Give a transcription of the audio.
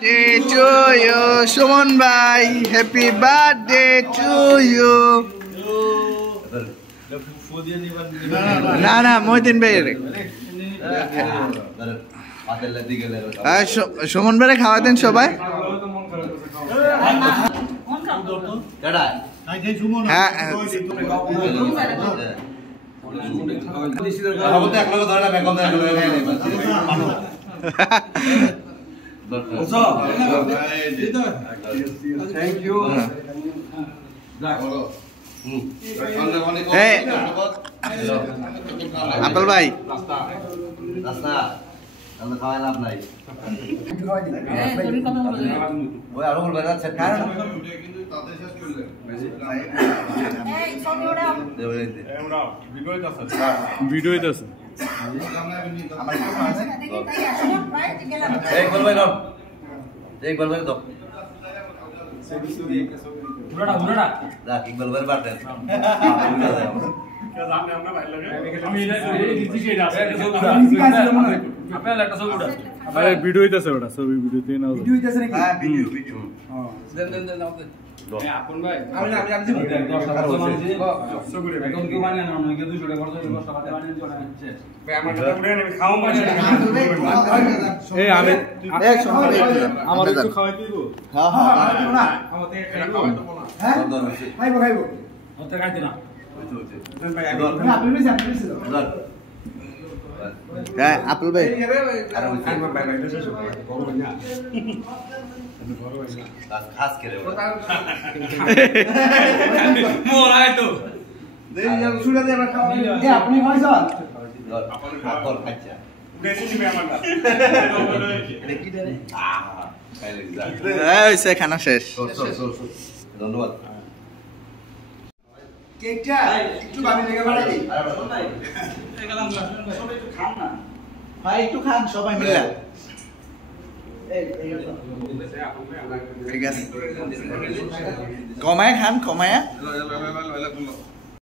Day to you, Suman bhai. Happy birthday to you. না মহিদিন ভাই সুমন ভাই খাওয়া দেন সবাই। হ্যাঁ Thank you. আপেল ভাই খাওয়াই লাভ নাই আরো বলবে ভিডিও হইতাছে ইকবাল ভাই দাও ইকবাল ভাই বাড়তে ভিডিও হইতাছে ওটা ছবি ভিডিওতে না ভিডিও হইতাছে নাকি? হ্যাঁ ভিডিও ভিডিও দেন আপন ভাই আমি দিব 10 টাকা এখন কি মানে না নয় 200 টাকা খরচ 10 টাকা মানে চলে যাচ্ছে ভাই আমার টাকা উড়ে নেবে খাও মানে এই আমি এক সময় আমার একটু খাওয়াই দিব হ্যাঁ হ্যাঁ না আমাদের খাওয়াই দেব না হ্যাঁ খাইবো ওতে খাইতে না আপনি মিছে হ্যাঁ আপেল ভাই খাস করে মোরাই তো দেই যাও ছুড়া দে আমরা খাওয়া এ আপনি পয়সা আপল খাচ্ছা বেশি নিবে আমারটা এটা কি রে খাইলে যা এই সে খানা শেষ ধন্যবাদ কেকটা একটু ভাবি লেগে বাড়াই দিই ভাই একটু খান সবাই মিলে ঠিক আছে কমায় খান কমায়